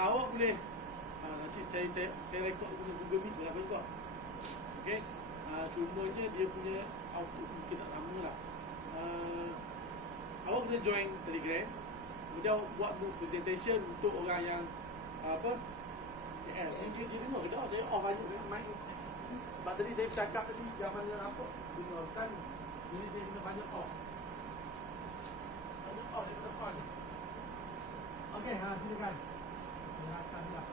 awak boleh nanti saya rekod guna Google Meet berapa juga. Okey. Cumanya dia punya output mungkin tak sama lah. Awak boleh join Telegram. Kemudian awak buat presentation untuk orang yang apa? Dia dengar ke tak? Saya off aja dengan mic. Sebab tadi saya cakap tadi yang mana apa? Dengarkan. Jadi saya kena banyak off. Banyak off daripada depan. Okey, silakan. Silakan dia.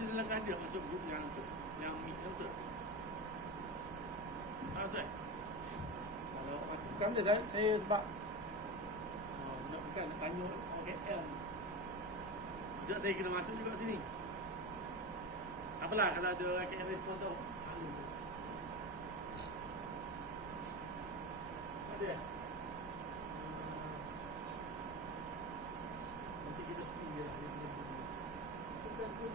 Dalam radio masuk grup yang tu, yang meet masuk. Tak Ustaz? Kalau masukkan dia saya sebab nak bukan tanya OKL. Sekejap saya kena masuk juga sini. Apalah kalau ada OKL respon tu. Ada. Nanti kita pilih lah dia punya. Bukan pun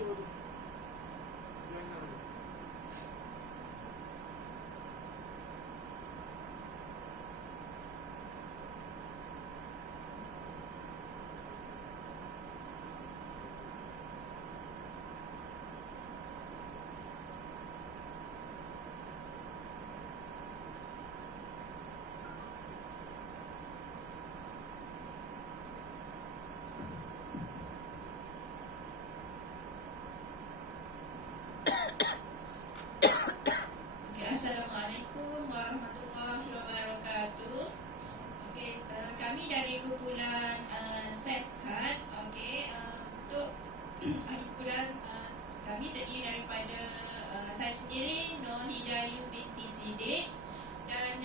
tu mainan tu. Assalamualaikum warahmatullahi wabarakatuh. Okey, kami dari kumpulan Setcard. Okey, untuk kumpulan kami terdiri daripada saya sendiri Nur Hidayu binti Siddiq dan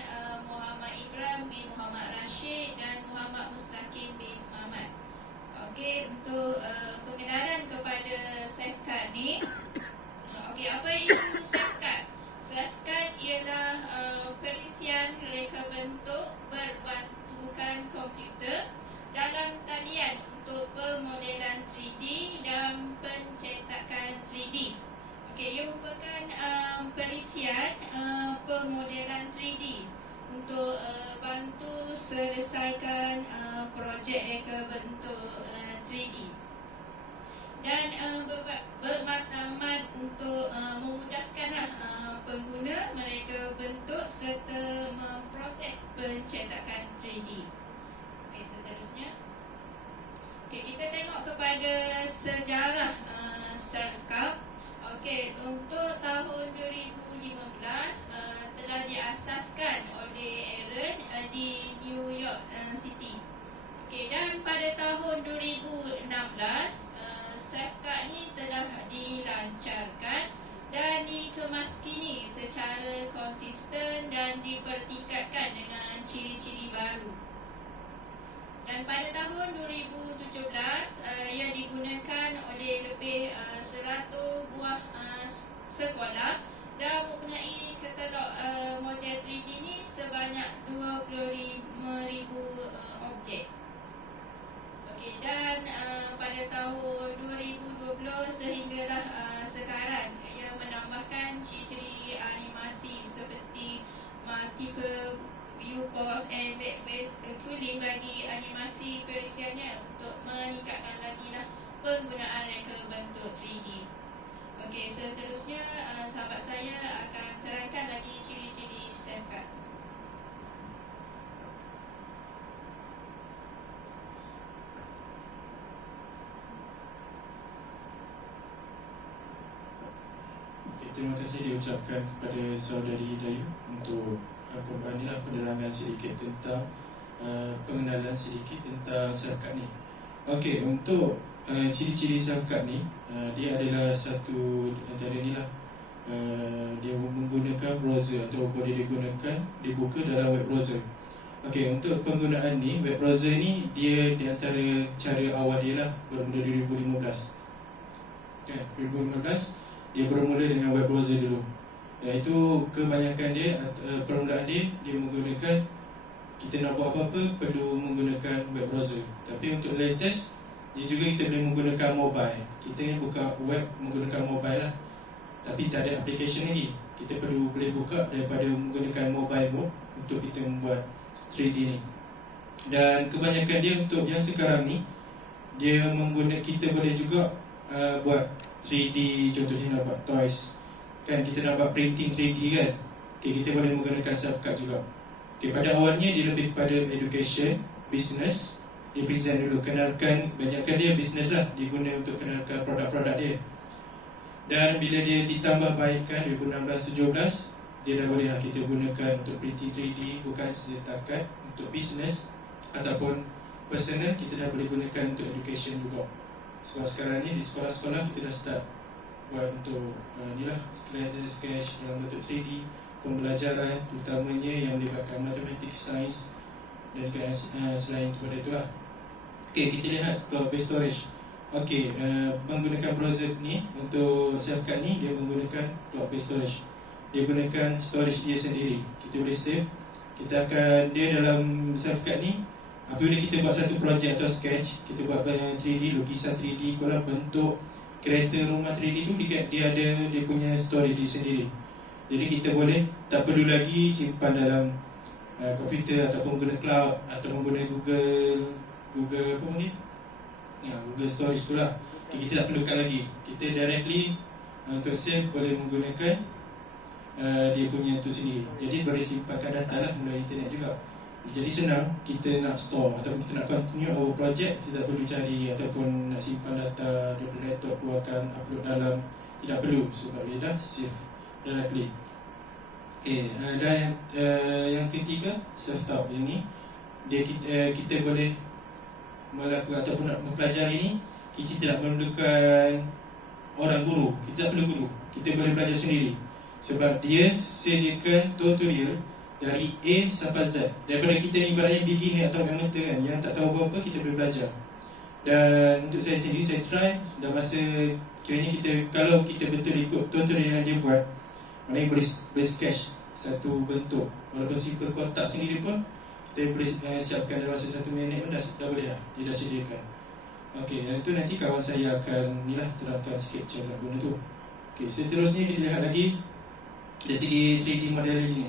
Muhammad Ikram bin Muhammad Rashid dan Muhammad Mustaqim bin Muhammad. Okey, untuk pengenalan kepada Setcard ni. Okey, apa itu Setcard? Setcard ialah perisian reka bentuk berbantukan komputer dalam talian untuk pemodelan 3D dan pencetakan 3D. Okey, ia merupakan perisian pemodelan 3D untuk bantu selesaikan projek reka bentuk 3D. Dan bermaklumat untuk memudahkan pengguna mereka bentuk serta memproses pencetakan 3D. Okey, seterusnya. Okey, kita tengok kepada sejarah Setcard. Okey, untuk tahun 2015 telah diasaskan oleh Aaron di New York City. Okey, dan pada tahun 2016 Setcard ni telah dilancarkan dan dikemaskini secara konsisten dan dipertingkatkan dengan ciri-ciri baru. Dan pada tahun 2017 ia digunakan oleh lebih 100 buah sekolah dan mempunyai katalog model 3D ni sebanyak 25,000 objek. Okey, dan pada tahun 2020 sehinggalah sekarang ia menambahkan ciri-ciri animasi seperti multiple viewport and back-based tooling bagi animasi perisiannya untuk meningkatkan lagi lah penggunaan reka bentuk 3D. Okey, seterusnya sahabat saya akan terangkan lagi ciri-ciri Setcard. kasih diucapkan kepada saudari Dayu untuk penerangan sedikit tentang pengenalan sedikit tentang Selfcard ni. Okey, untuk ciri-ciri Selfcard ni, dia adalah satu antara ni lah. Dia menggunakan browser atau boleh dibuka dalam web browser. Okey, untuk penggunaan ni, web browser ni dia di antara cara awal dia lah bermula 2015. Kan, 2015 dia bermula dengan web browser dulu. Iaitu kebanyakan dia permulaan dia menggunakan, kita nak buat apa-apa perlu menggunakan web browser. Tapi untuk latest dia juga kita boleh menggunakan mobile. Kita ni buka web menggunakan mobile lah, tapi tak ada application lagi. Kita boleh buka daripada menggunakan mobile mode untuk kita membuat 3D ni. Dan kebanyakan dia untuk yang sekarang ni, dia kita boleh juga buat 3D. Contohnya nak buat toys kan, kita nak buat printing 3D kan. Okay, kita boleh menggunakan Selfcard juga. Okay, pada awalnya dia lebih kepada education, business. Dia present dulu, kenalkan, banyakkan dia business lah, dia guna untuk kenalkan produk-produk dia. Dan bila dia ditambah baikkan 2016-17, dia dah boleh lah kita gunakan untuk printing 3D, bukan setakat untuk business ataupun personal, kita dah boleh gunakan untuk education juga. Sebab sekarang ni di sekolah-sekolah kita dah start buat untuk ni lah, sketch dalam bentuk 3D, pembelajaran terutamanya yang melibatkan matematik, sains dan selain daripada itu lah. Okay, kita lihat cloud-based storage. Okay, menggunakan browser ni untuk Selfcard ni, dia menggunakan cloud-based storage. Dia gunakan storage dia sendiri. Kita boleh save. Dia dalam Selfcard ni, apabila kita buat satu projek atau sketch, kita buat 3D, lukisan 3D, kalau bentuk kereta rumah 3D tu, dia ada dia punya storage dia sendiri. Jadi kita boleh, tak perlu lagi simpan dalam komputer ataupun guna cloud ataupun guna Google apa ni? Ya, Google Storage tu lah. Kita tak perlukan lagi. Kita directly untuk save boleh menggunakan dia punya tu sendiri. Jadi boleh simpankan data lah melalui internet juga. Jadi senang kita nak store ataupun kita nak continue our project, kita tak perlu cari ataupun nak simpan data daripada laptop keluarkan upload dalam, tidak perlu sebab dia dah save directly. Okay, dan yang ketiga, self-taught. Yang ni kita boleh melakukan ataupun nak mempelajari ni, kita tidak memerlukan orang guru. Kita tak perlu guru, kita boleh belajar sendiri. Sebab dia sediakan tutorial dari A sampai Z. Daripada kita ni ibaratnya beginner atau amateur kan, yang tak tahu apa-apa, kita boleh belajar. Dan untuk saya sendiri, saya try dah masa kiranya kalau kita betul ikut tutorial yang dia buat, maknanya boleh sketch satu bentuk walaupun simple kotak sendiri pun, kita boleh siapkan dalam masa 1 minit pun dah boleh lah, dia dah sediakan. Okey, yang itu nanti kawan saya akan terangkan sikit cara nak guna tu. Okey, seterusnya kita lihat lagi dari segi 3D modeling ni.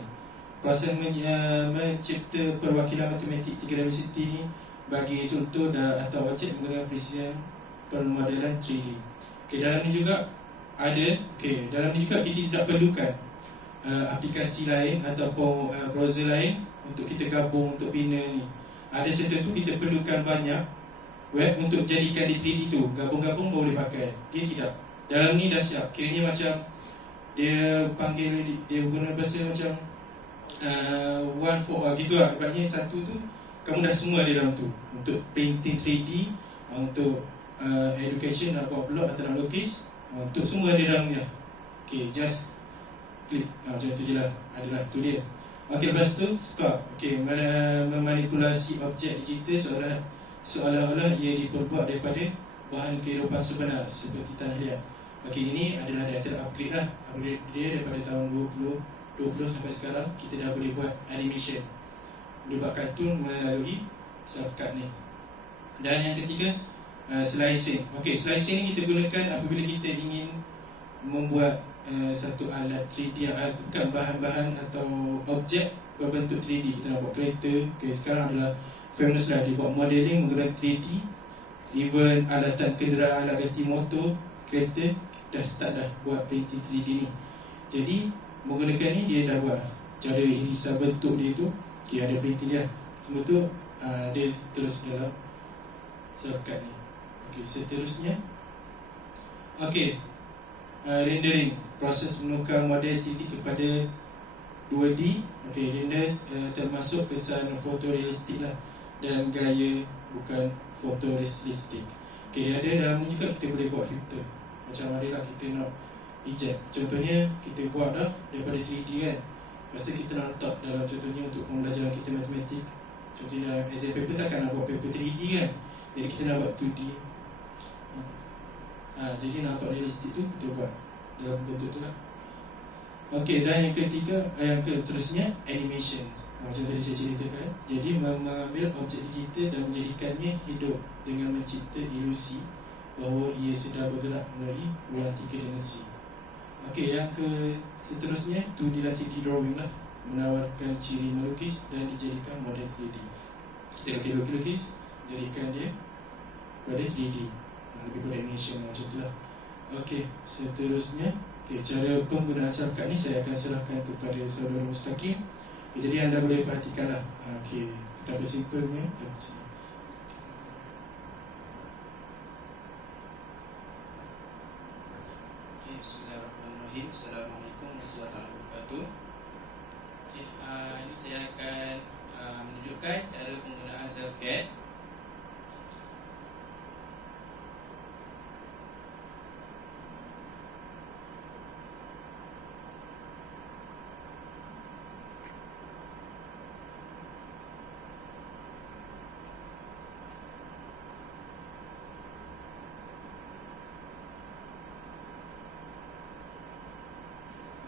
Proses mencipta perwakilan matematik 3 dimensiti ni bagi contoh atau objek menggunakan presisian permodelan 3D. Okey, dalam ni juga ada, dalam ni juga kita tidak perlukan aplikasi lain ataupun browser lain untuk kita gabung untuk bina ni. Ada setertentu kita perlukan banyak web untuk jadikan di 3D tu, gabung-gabung boleh pakai. Dia tidak. Dalam ni dah siap. Kiranya macam dia panggil, dia guna bahasa macam one for all gitu lah. Sebabnya satu tu kamu dah semua di dalam tu. Untuk painting 3D, untuk education, nak buat blog atau nak lukis, untuk semua di dalam ni lah. Okay, just klik macam tu je lah. Adalah tu dia. Okey, lepas tu stop. Okey, memanipulasi objek digital seolah-olah ia diperbuat daripada bahan kehidupan sebenar seperti tanah liat. Okey, ini adalah data upgrade lah. Upgrade dia daripada tahun 2020 sampai sekarang, kita dah boleh buat animation, boleh buat kartun melalui Selfcard ni. Dan yang ketiga, slicing. Okey, slicing ni kita gunakan apabila kita ingin membuat satu alat 3D, bukan bahan-bahan atau objek berbentuk 3D. Kita nak buat kereta, sekarang adalah famous lah, dia buat modeling menggunakan 3D. Even alatan kenderaan, alat ganti motor, kereta, dah start dah buat painting 3D ni. Jadi menggunakan ni dia dah buat cara irisan bentuk dia tu. Ada painting dia. Semua tu dia terus dalam Selfcard ni. Seterusnya, rendering, proses menukar model 3D kepada 2D. Okey, render termasuk kesan fotorealistik lah, dalam gaya bukan fotorealistik. Okey, ada dalam ni juga kita boleh buat filter. Macam ada lah kita nak eject. Contohnya kita buat dah daripada 3D kan. Lepas tu kita nak letak dalam, contohnya untuk pembelajaran kita matematik, contohnya exam paper takkan nak buat paper 3D kan. Jadi kita nak buat 2D. Jadi nak buat realistik tu kita buat dalam bentuk tu lah. Okey, dan yang ketiga, yang keterusnya animations. Macam tadi saya ceritakan. Jadi mengambil objek digital dan menjadikannya hidup dengan mencipta ilusi bahawa ia sudah bergerak melalui ruang 3 dimensi. Okey, yang seterusnya 2D dan 3D drawing lah, menawarkan ciri melukis dan dijadikan model 3D. Kita lukis, jadikan dia pada 3D, lebih pada animation macam tu lah. Okey, seterusnya, cara penggunaan syarikat ni saya akan serahkan kepada saudara Mustaqim. Jadi anda boleh perhatikanlah. Okey, betapa simpelnya. Bismillahirrahmanirrahim. Assalamualaikum warahmatullahi wabarakatuh. Ini saya akan menunjukkan cara penggunaan SelfCAD.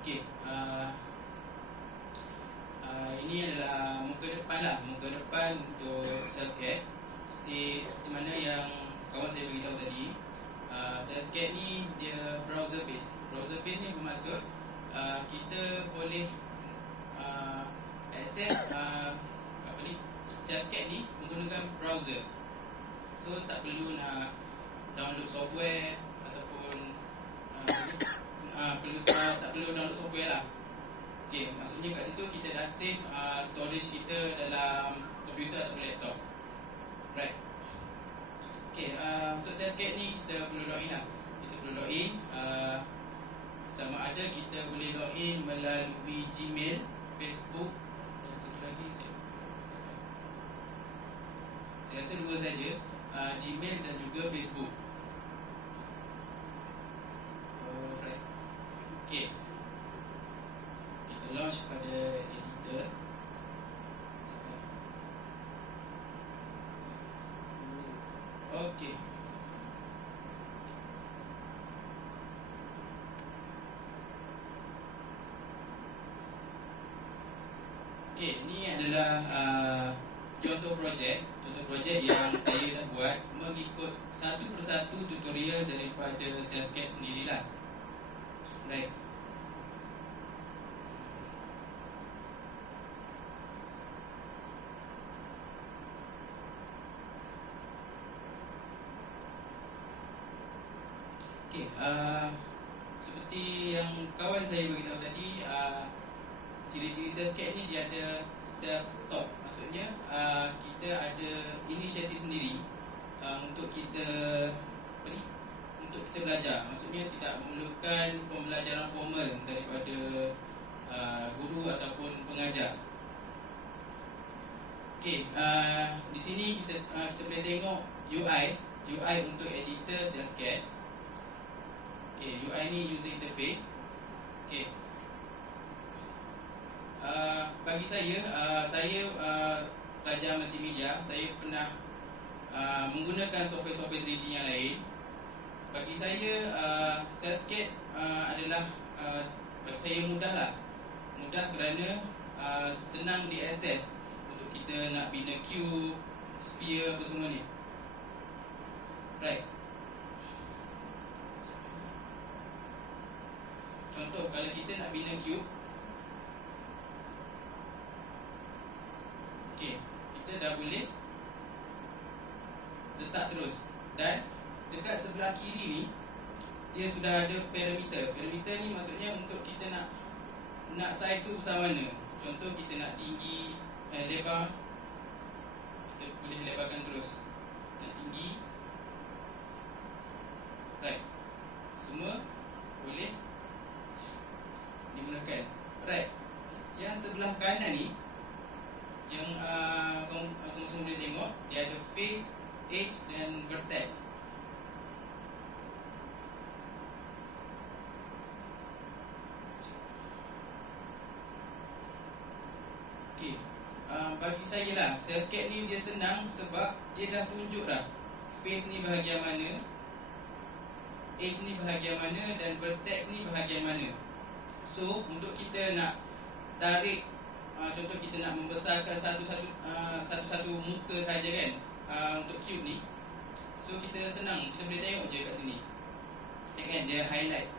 Okey, ini adalah muka depan lah, muka depan untuk SelfCAD. Seperti mana yang kawan saya beritahu tadi, SelfCAD ni dia browser based. Browser based ni bermaksud kita boleh access SelfCAD ni menggunakan browser. So tak perlu nak download software ataupun tak perlu download software lah. Okey, maksudnya kat situ kita dah save storage kita dalam komputer atau laptop. Right. Okey, untuk SelfCAD ni kita perlu login lah. Kita perlu login, sama ada kita boleh login melalui Gmail, Facebook, dan satu lagi saya rasa dua saja, Gmail dan juga Facebook. Alright. Okey, kita launch pada editor. Okey. Okey, ini adalah contoh projek yang saya dah buat mengikut satu persatu tutorial daripada SelfCAD sendirilah. Right. Okey, seperti yang kawan saya beritahu tadi, ciri-ciri SelfCAD ni dia ada self-taught. Maksudnya kita ada inisiatif sendiri untuk kita belajar. Maksudnya tidak memerlukan pembelajaran formal daripada guru ataupun pengajar. Okey, di sini kita boleh tengok UI untuk editor SelfCAD. Okey, UI ni user interface. Okey. Bagi saya pelajar multimedia, saya pernah menggunakan software 3D yang lain. Bagi saya SelfCAD adalah bagi saya mudah kerana senang diakses untuk kita nak bina cube, sphere apa semua ni. Right. Contoh, kalau kita nak bina cube, okey, kita dah boleh letak terus. Dan dekat sebelah kiri ni dia sudah ada parameter. Parameter ni maksudnya untuk kita nak saiz tu besar mana. Contoh kita nak tinggi, lebar, kita boleh lebarkan terus. Nak tinggi, right, semua boleh dan vertex. Okay. Bagi saya lah, SelfCAD ni dia senang sebab dia dah tunjuk dah face ni bahagian mana, edge ni bahagian mana, dan vertex ni bahagian mana. So untuk kita nak tarik, contoh kita nak membesarkan satu-satu muka saja kan, untuk cube ni. So kita senang, kita boleh tengok je kat sini. Kan dia highlight.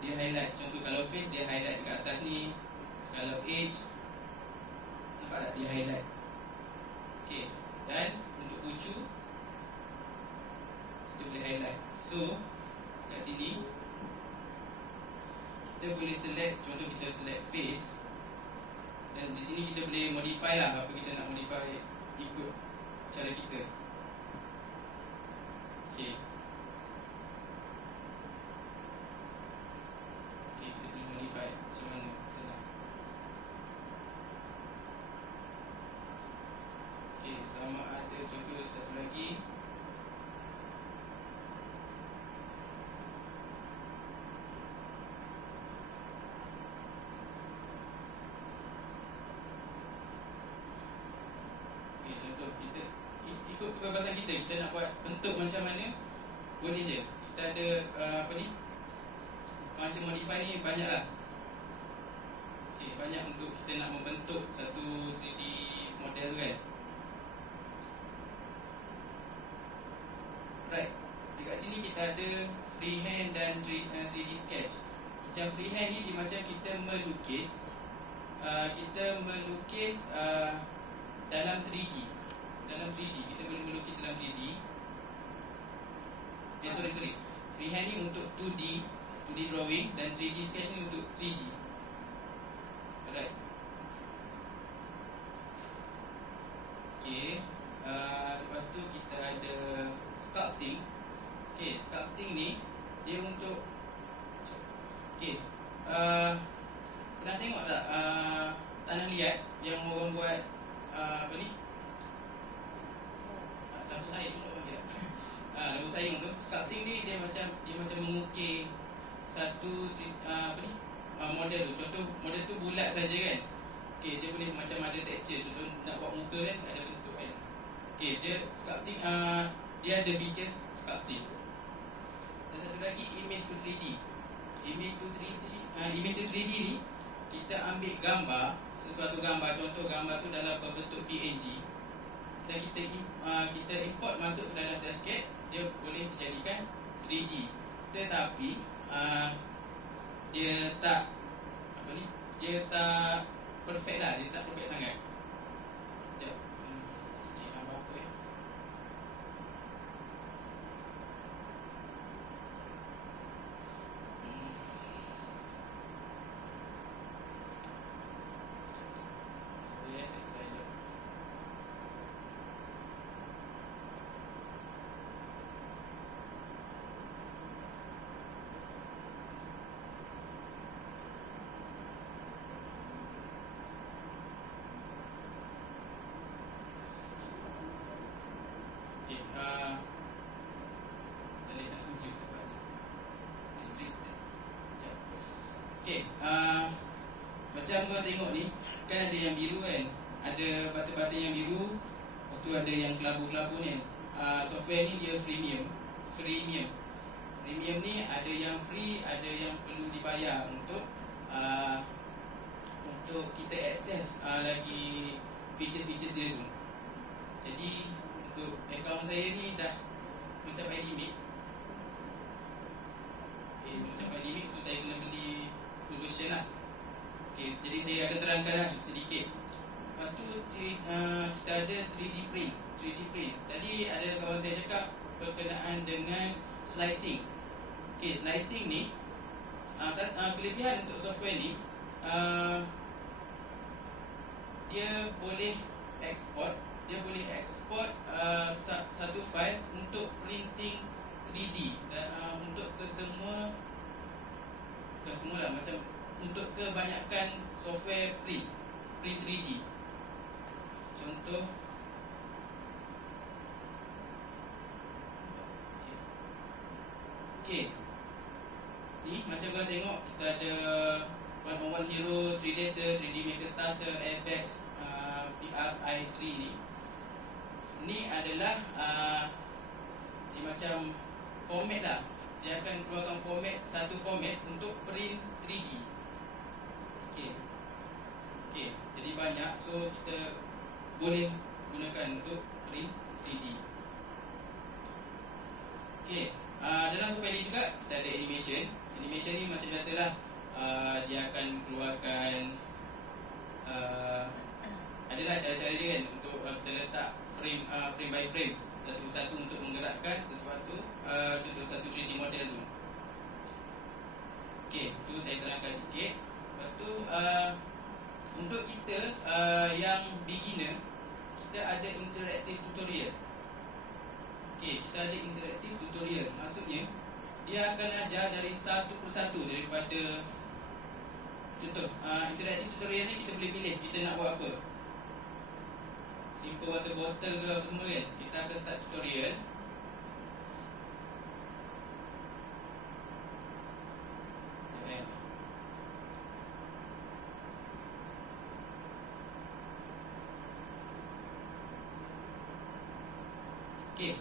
Dia highlight. Contoh kalau face dia highlight dekat atas ni. Kalau edge, nampak tak dia highlight. Okay. Dan untuk kucu kita boleh highlight. So kat sini kita boleh select, contoh kita select face. Dan di sini kita boleh modify lah apa kita nak modify ikut cara kita. Okay. Okay, kita boleh modify macam mana kita nak. Okay, sama ada contoh satu lagi. Ikut kebebasan kita, kita nak buat bentuk macam mana boleh je. Kita ada apa ni, macam modify ni banyak lah. Okay, banyak untuk kita nak membentuk satu 3D model kan. Right, dekat sini kita ada freehand dan 3D sketch. Macam freehand ni dia macam kita melukis, dalam 3D. Dalam 3D, kita boleh melukis dalam 3D. Sorry. Freehand ni untuk 2D drawing, dan 3D sketch ni untuk 3D. Alright. Okay. Lepas tu kita ada sculpting. Okay, sculpting ni dia untuk, okay, pernah tengok tak tanah liat yang orang buat apa ni, lampu sayang tu apa kira? Lampu sayang tu. Sculpting ni dia macam mengukir satu model tu. Contoh model tu bulat saja kan. Okey, dia boleh macam ada texture. Contoh nak buat muka kan, ada bentuk kan. Okey, dia sculpting, dia ada feature sculpting. Dan satu lagi image to 3D. Image to 3D ni kita ambil gambar, sesuatu gambar, contoh gambar tu dalam berbentuk PNG. Dan kita import masuk ke dalam SelfCAD, dia boleh dijadikan 3D. Tetapi dia tak perfect lah, dia tak perfect sangat. Sekejap. Cik gambar apa ya? Okay, macam kau tengok ni, kan ada yang biru kan, ada bata-bata yang biru, lepas tu ada yang kelabu-kelabu ni. Software ni dia freemium. Freemium ni ada yang free, ada yang perlu dibayar untuk kita akses lagi features-features dia tu. Jadi untuk akaun saya ni dah mencapai limit. Okay, mencapai limit, so saya kena beli full version lah. Okay, jadi saya akan terangkan lah sedikit. Lepas tu kita ada 3D print. Tadi ada kawan saya cakap berkenaan dengan slicing. Okay, slicing ni kelebihan untuk software ni, dia boleh export satu file untuk printing 3D dan untuk ke semua, bukan semua lah, macam untuk kebanyakan software print 3D. Contoh Okay, ni macam kau tengok kita ada 101 Hero, 3 Data, 3D Maker Starter, Apex, PRI3 ni. Ni adalah dia macam format lah. Dia akan keluarkan satu format untuk print 3D. Okay, jadi banyak, so kita boleh gunakan untuk print 3D. Okay, dalam software ni juga kita ada animation. Animation ni macam biasalah, dia akan keluarkan adalah cara-cara dia kan untuk kita letak frame by frame, satu persatu untuk menggerakkan sesuatu, contoh satu 3D model tu. Okay, tu saya terangkan sikit. Lepas tu untuk kita yang beginner, kita ada interactive tutorial. Okay, kita ada interactive tutorial. Maksudnya dia akan ajar dari satu persatu daripada contoh interactive tutorial ni kita boleh pilih kita nak buat apa. Simple water bottle ke apa semua kan. Kita akan start tutorial. Okay,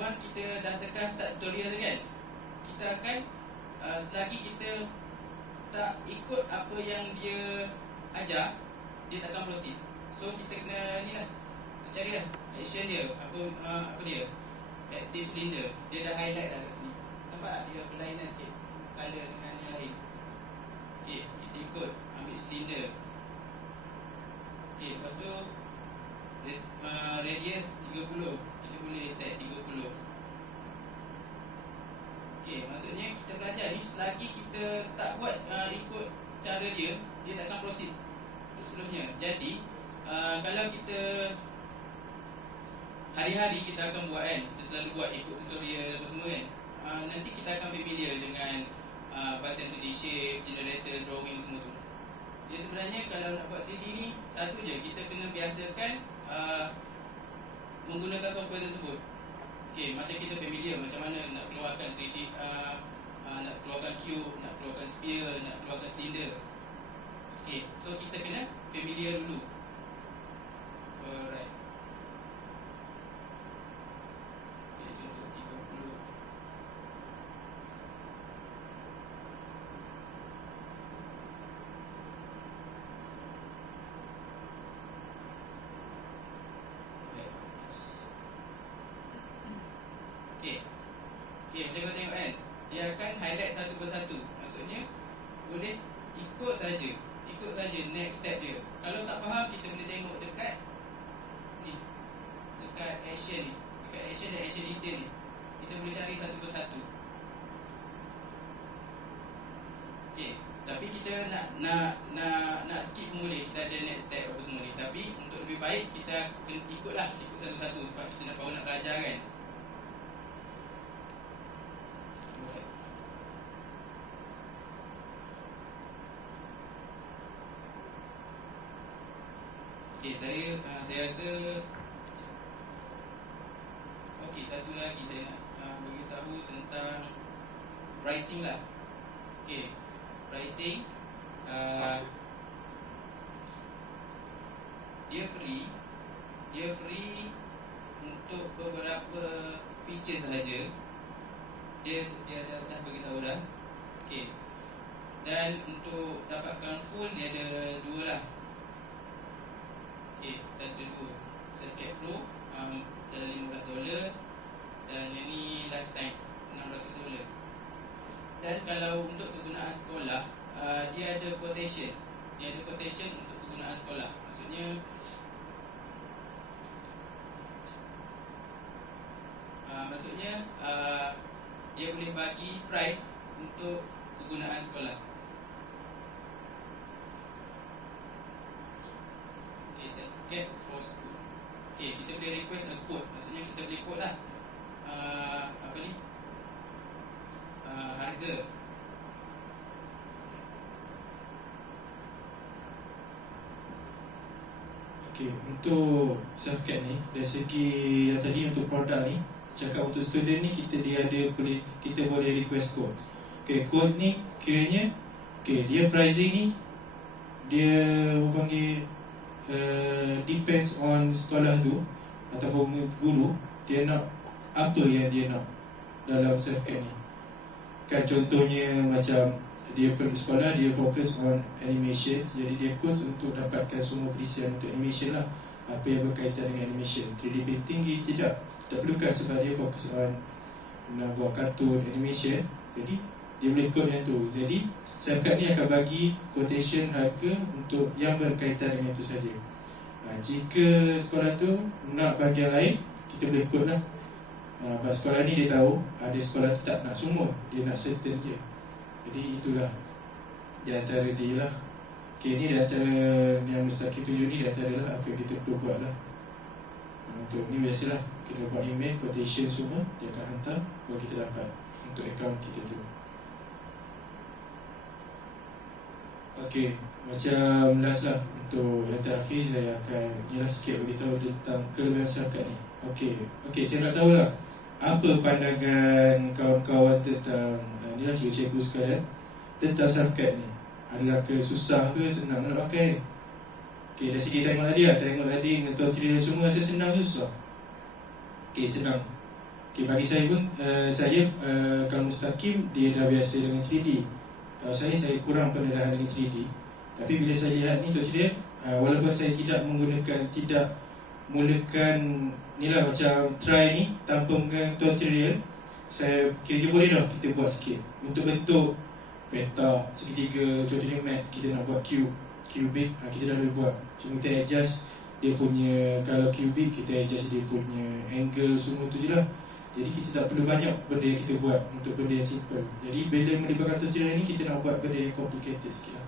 once kita dah tekan start tutorial kan, kita akan selagi kita tak ikut apa yang dia ajar, dia takkan proceed. So kita kena ni lah, cari lah action dia, apa dia, active cylinder. Dia dah highlight dah kat sini. Nampak tak dia berlainan sikit color dengan yang lain. Okay, kita ikut, ambil cylinder. Okay, lepas tu radius 30, kita boleh set 30. Okay, maksudnya kita belajar ni, selagi kita tak buat ikut cara dia, dia takkan proceed seterusnya. Jadi kalau kita hari-hari kita akan buat kan, kita selalu buat ikut tutorial apa semua kan, nanti kita akan familiar dengan button 3D shape, generator, drawing semua tu. Jadi sebenarnya kalau nak buat 3D ni, satu je, kita kena biasakan menggunakan software tersebut. Okay, macam kita familiar macam mana nak keluarkan 3D, nak keluarkan cube, nak keluarkan sphere, nak keluarkan cylinder. Okay, so kita kena familiar dulu. Alright. Okay, contoh 30. Okay, macam kau tengok kan, dia akan highlight satu persatu. Maksudnya boleh ikut saja next step dia. Kalau tak faham, kita boleh tengok dekat ni, dekat action ni, dekat action dan action detail ni. Kita boleh cari satu persatu. Okay, tapi kita nak skip pun boleh. Kita ada next step apa semua ni. Tapi untuk lebih baik kita ikut satu-satu sebab kita nak baru nak belajar kan. Okay, saya rasa okey, satu lagi saya nak beritahu tentang pricing lah. Okay, pricing dia free untuk beberapa feature sahaja. Dia dah beritahu dah. Okay, dan untuk dapatkan full dia ada dua lah. Okay, kita ada dua, Surfcat Pro dalam $15, dan yang ni lifetime $600. Dan kalau untuk kegunaan sekolah, dia ada quotation. Dia ada quotation untuk kegunaan sekolah. Maksudnya dia boleh bagi price untuk kegunaan sekolah. Okay, for school. Okay, kita boleh request a code. Maksudnya kita boleh code lah apa ni, harga. Okay, untuk Surfcat ni, dari segi yang tadi untuk produk ni, cakap untuk student ni kita boleh request code. Okay, code ni kiranya dia pricing ni dia panggil depends on sekolah tu ataupun guru dia nak apa yang dia nak dalam sertifikat ni. Kan contohnya macam dia pergi sekolah, dia fokus on animation, jadi dia course untuk dapatkan semua perisian untuk animation lah, apa yang berkaitan dengan animation. 3D painting dia tak perlukan sebab dia fokus on nak buat kartun, animation, jadi dia boleh code yang tu. Jadi sertifikat ni akan bagi quotation harga untuk yang berkaitan dengan itu saja. Jika sekolah tu nak bahagian lain, kita boleh code lah. Sebab sekolah ni dia tahu ada sekolah tu tak nak semua, dia nak certain je. Jadi itulah di antara dia lah. Okay, ni di antara yang Mustaqim tunjuk ni, di antara lah apa yang kita perlu buat lah. Untuk ni biasalah, kita buat email, quotation semua, dia akan hantar baru kita dapat untuk akaun kita tu. Okay, macam last lah, untuk yang terakhir saya akan ialah sikit beritahu tentang kelebihan sertifikat ni. Okay, saya nak tahu lah apa pandangan kawan-kawan tentang ni lah cikgu sekalian tentang sertifikat ni. Adakah susah ke senang nak pakai? Okay, dari segi tengok tadi lah, tengok tadi dengan tutorial semua, saya senang ke susah? Okay, senang. Okay, bagi saya pun kalau Mustaqim dia dah biasa dengan 3D. Kalau saya kurang pendedahan dengan 3D. Tapi bila saya lihat ni tutorial, walaupun saya tidak mulakan ni lah macam try ni tanpa menggunakan tutorial, saya kira boleh dah kita buat sikit. Untuk bentuk petak segitiga, contohnya mat, kita nak buat cubic, kita dah boleh buat. Cuma kita adjust dia punya, kalau cubic kita adjust dia punya angle semua tu je lah. Jadi kita tak perlu banyak benda yang kita buat untuk benda yang simple. Jadi bila melibatkan tutorial ni, kita nak buat benda yang complicated sikit lah.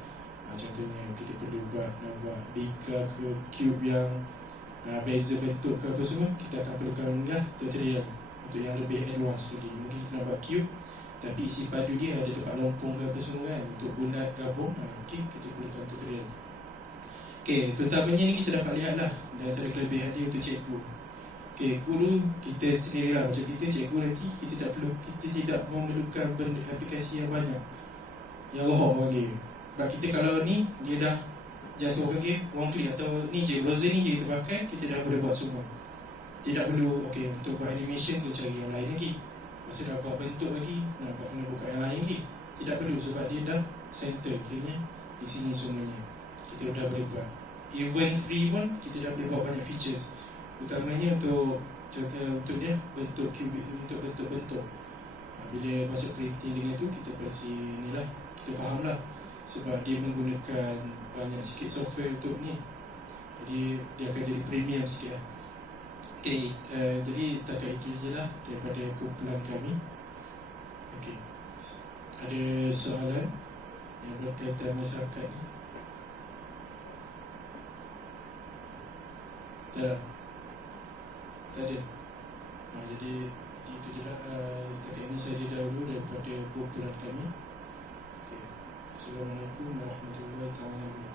Contohnya kita perlu nak buat bika ke cube yang beza bentuk ke apa semua, kita akan perlukan tutorial untuk yang lebih advance lagi. Mungkin kita nak buat cube tapi isi padu dia ada tempat lompong ke apa semua kan, untuk bulat gabung, mungkin kita perlukan tutorial. Okay, terutamanya ni kita dapat lihat lah dan antara kelebihan dia untuk cikgu. Okay, guru kita sendiri lah, macam kita cikgu nanti kita tidak memerlukan benda aplikasi yang banyak, yang rohok panggil. Sebab kita kalau ni dia dah just orang panggil one click, atau ni je browser ni je kita pakai, kita dah boleh buat semua. Tidak perlu untuk buat animation tu cari yang lain lagi. Masa nak buat bentuk lagi, nak buka yang lain lagi, tidak perlu sebab dia dah center kira di sini semuanya. Kita dah boleh buat. Even free pun kita dah boleh buat banyak features. Utamanya untuk dia bentuk cubic, untuk bentuk-bentuk. Bila masa printing dengan tu, kita pasti ni lah, kita faham lah. Sebab dia menggunakan banyak sikit software untuk ni, jadi dia akan jadi premium sikit lah. Okay, jadi takat itu je lah daripada kumpulan kami. Okay, ada soalan yang berkaitan masyarakat ni? Tak ada. Jadi itu je lah. Setakat ini saja dahulu daripada kumpulan kami. Okay. Assalamualaikum warahmatullahi wabarakatuh.